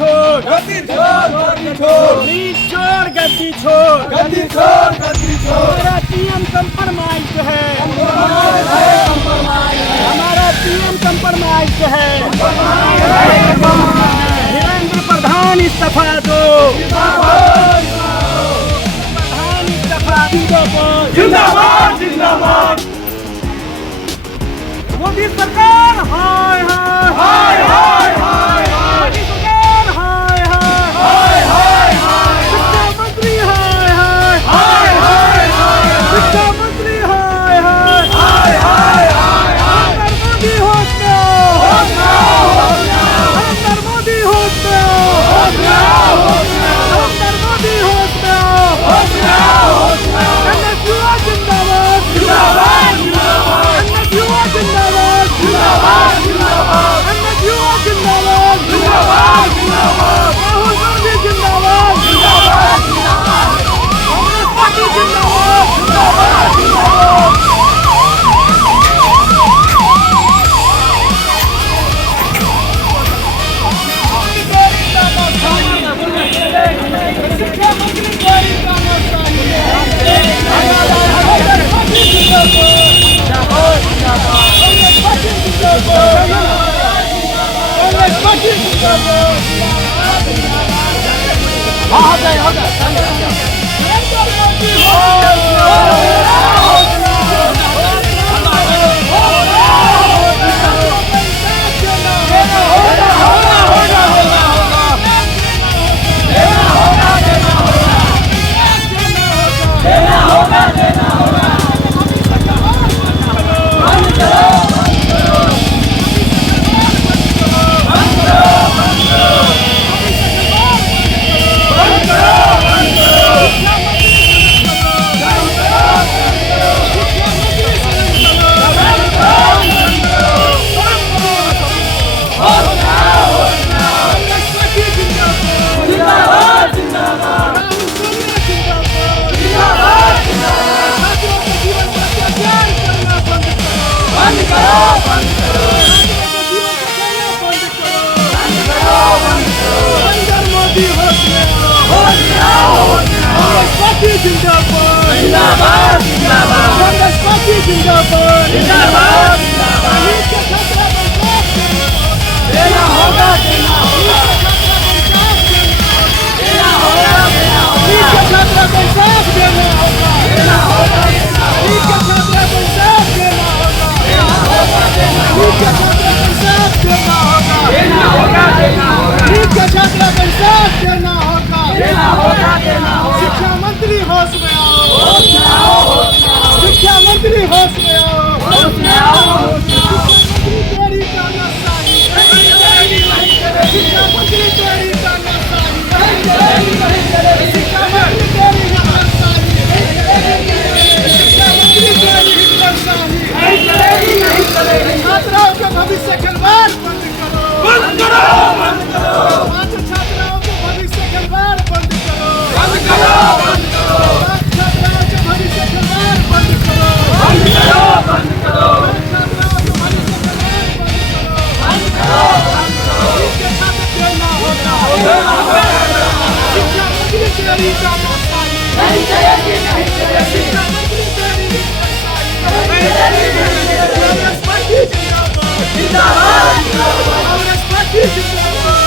छोड़ गद्दी छोड़ नीच छोड़ गद्दी छोड़ गद्दी छोड़ हमारा पीएम कंप्रोमाइज है हमारा पीएम कंप्रोमाइज है धीरेन्द्र प्रधान इस्तीफा दो प्रधान इस्तीफा दो जिंदाबाद जिंदाबाद मोदी सरकार हाय हाय हाय हाय हाय मोदी सरकार हाय हाय हाय हाय शिक्षा मंत्री हाय हाय हाय हाय हाय शिक्षा मंत्री हाय हाय हाय हाय हाय नरेंद्र मोदी होता नरेंद्र मोदी होता नरेंद्र मोदी होता NSUA जिंदाबाद NSUA जिंदाबाद NSUA जिंदाबाद राहुल गांधी जिंदाबाद कांग्रेस पार्टी जिंदाबाद शिक्षा मंत्री होश में आओ शिक्षा मंत्री होश में आओ तेरी तानाशाही शिक्षा मंत्री तेरी तानाशाही शिक्षा मंत्री तेरी तानाशाही शिक्षा मंत्री तेरी तानाशाही छात्राओं के भविष्य खिलवाड़ बंद करो छात्राओं के भविष्य खिलवाड़ बंद करो छात्राओं के भविष्य खिलवाड़ बंद करो छात्राओं के भविष्य खिलवाड़ बंद करो इसके साथ खेलना होगा शिक्षा मंत्री तेरी तानाशाही शिक्षा मंत्री तेरी कांग्रेस पार्टी जिंदाबाद कांग्रेस पार्टी जिंदाबाद